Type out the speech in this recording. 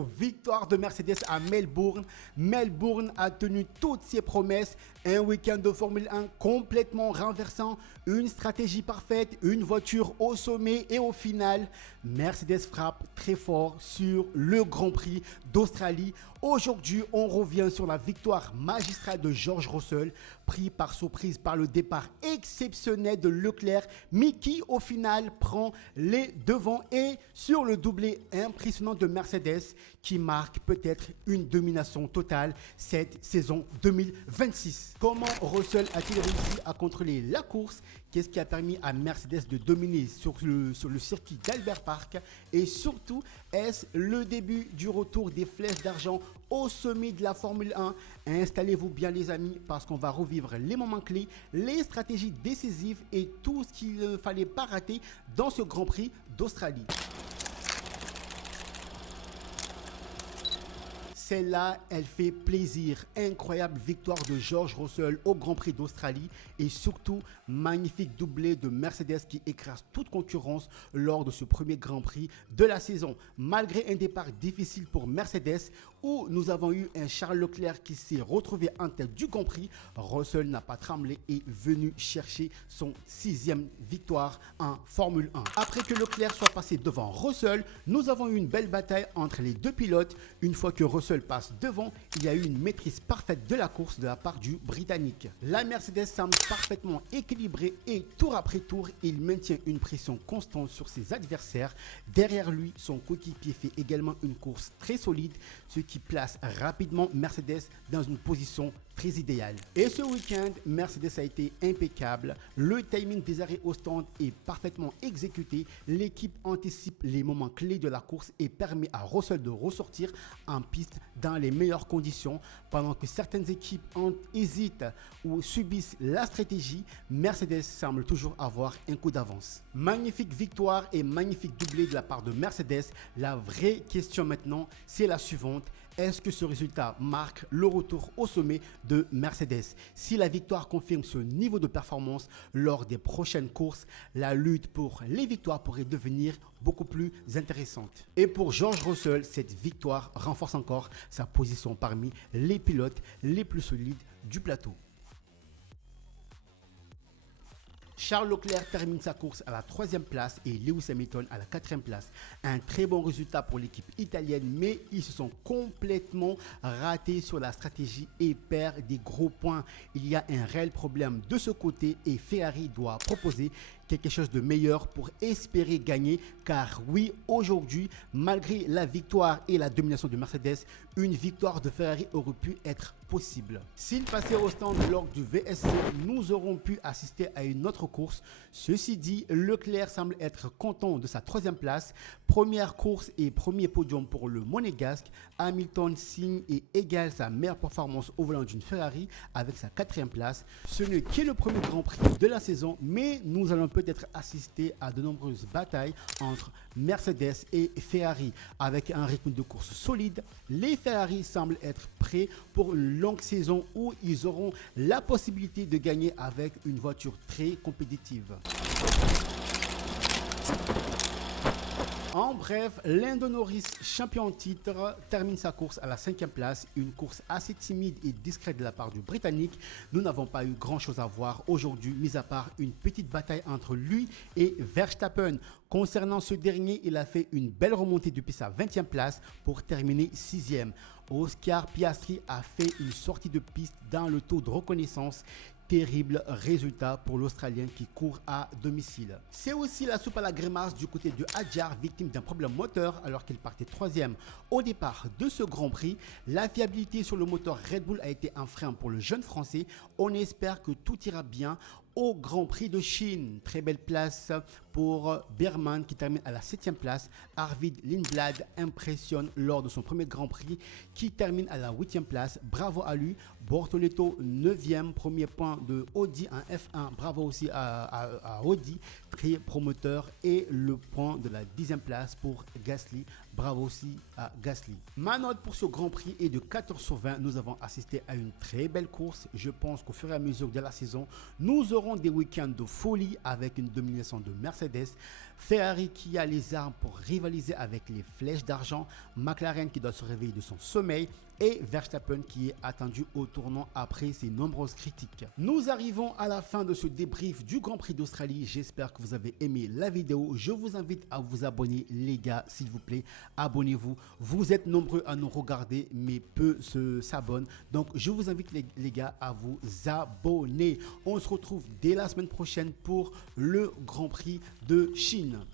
Victoire de Mercedes à Melbourne. Melbourne a tenu toutes ses promesses. Un week-end de Formule 1 complètement renversant. Une stratégie parfaite, une voiture au sommet et au final, Mercedes frappe très fort sur le Grand Prix d'Australie. Aujourd'hui, on revient sur la victoire magistrale de George Russell, pris par surprise par le départ exceptionnel de Leclerc, mais qui au final prend les devants et sur le doublé impressionnant de Mercedes qui marque peut-être une domination totale cette saison 2026. Comment Russell a-t-il réussi à contrôler la course? Qu'est-ce qui a permis à Mercedes de dominer sur le circuit d'Albert Park? Et surtout, est-ce le début du retour des flèches d'argent au sommet de la Formule 1? Installez-vous bien les amis parce qu'on va revivre les moments clés, les stratégies décisives et tout ce qu'il ne fallait pas rater dans ce Grand Prix d'Australie. Celle-là, elle fait plaisir. Incroyable victoire de George Russell au Grand Prix d'Australie et surtout magnifique doublé de Mercedes qui écrase toute concurrence lors de ce premier Grand Prix de la saison. Malgré un départ difficile pour Mercedes où nous avons eu un Charles Leclerc qui s'est retrouvé en tête du Grand Prix, Russell n'a pas tremblé et est venu chercher son 6e victoire en Formule 1. Après que Leclerc soit passé devant Russell, nous avons eu une belle bataille entre les deux pilotes. Une fois que Russell passe devant, il y a eu une maîtrise parfaite de la course de la part du Britannique. La Mercedes semble parfaitement équilibrée et tour après tour, il maintient une pression constante sur ses adversaires. Derrière lui, son coéquipier fait également une course très solide, ce qui place rapidement Mercedes dans une position très idéale. Et ce week-end, Mercedes a été impeccable. Le timing des arrêts au stand est parfaitement exécuté. L'équipe anticipe les moments clés de la course et permet à Russell de ressortir en piste dans les meilleures conditions. Pendant que certaines équipes hésitent ou subissent la stratégie, Mercedes semble toujours avoir un coup d'avance. Magnifique victoire et magnifique doublé de la part de Mercedes. La vraie question maintenant, c'est la suivante. Est-ce que ce résultat marque le retour au sommet de Mercedes? Si la victoire confirme ce niveau de performance lors des prochaines courses, la lutte pour les victoires pourrait devenir beaucoup plus intéressante. Et pour George Russell, cette victoire renforce encore sa position parmi les pilotes les plus solides du plateau. Charles Leclerc termine sa course à la 3e place et Lewis Hamilton à la 4e place. Un très bon résultat pour l'équipe italienne, mais ils se sont complètement ratés sur la stratégie et perdent des gros points. Il y a un réel problème de ce côté et Ferrari doit proposer quelque chose de meilleur pour espérer gagner, car oui, aujourd'hui, malgré la victoire et la domination de Mercedes, une victoire de Ferrari aurait pu être possible. S'il passait au stand lors du VSC, nous aurons pu assister à une autre course. Ceci dit, Leclerc semble être content de sa 3e place. Première course et premier podium pour le Monégasque. Hamilton signe et égale sa meilleure performance au volant d'une Ferrari avec sa 4e place. Ce n'est que le premier Grand Prix de la saison, mais nous allons peut-être assister à de nombreuses batailles entre Mercedes et Ferrari. Avec un rythme de course solide, les Ferrari semblent être prêts pour une longue saison où ils auront la possibilité de gagner avec une voiture très compétitive. En bref, Lando Norris, champion en titre, termine sa course à la 5e place. Une course assez timide et discrète de la part du Britannique. Nous n'avons pas eu grand chose à voir aujourd'hui, mis à part une petite bataille entre lui et Verstappen. Concernant ce dernier, il a fait une belle remontée depuis sa 20e place pour terminer 6e. Oscar Piastri a fait une sortie de piste dans le taux de reconnaissance. Terrible résultat pour l'Australien qui court à domicile. C'est aussi la soupe à la grimace du côté de Hadjar, victime d'un problème moteur alors qu'il partait 3e au départ de ce Grand Prix. La fiabilité sur le moteur Red Bull a été un frein pour le jeune Français. On espère que tout ira bien au Grand Prix de Chine. Très belle place pour Berman qui termine à la 7e place. Arvid Lindblad impressionne lors de son premier Grand Prix qui termine à la 8e place. Bravo à lui. Bortoleto 9e, premier point de Audi en F1. Bravo aussi à Audi, très promoteur. Et le point de la 10e place pour Gasly. Bravo aussi à Gasly. Ma note pour ce Grand Prix est de 14/20. Nous avons assisté à une très belle course. Je pense qu'au fur et à mesure de la saison, nous aurons des week-ends de folie avec une domination de Mercedes. Ferrari qui a les armes pour rivaliser avec les flèches d'argent, McLaren qui doit se réveiller de son sommeil et Verstappen qui est attendu au tournant après ses nombreuses critiques. Nous arrivons à la fin de ce débrief du Grand Prix d'Australie. J'espère que vous avez aimé la vidéo. Je vous invite à vous abonner les gars, s'il vous plaît. Abonnez-vous. Vous êtes nombreux à nous regarder mais peu s'abonnent. Donc je vous invite les gars à vous abonner. On se retrouve dès la semaine prochaine pour le Grand Prix de Chine.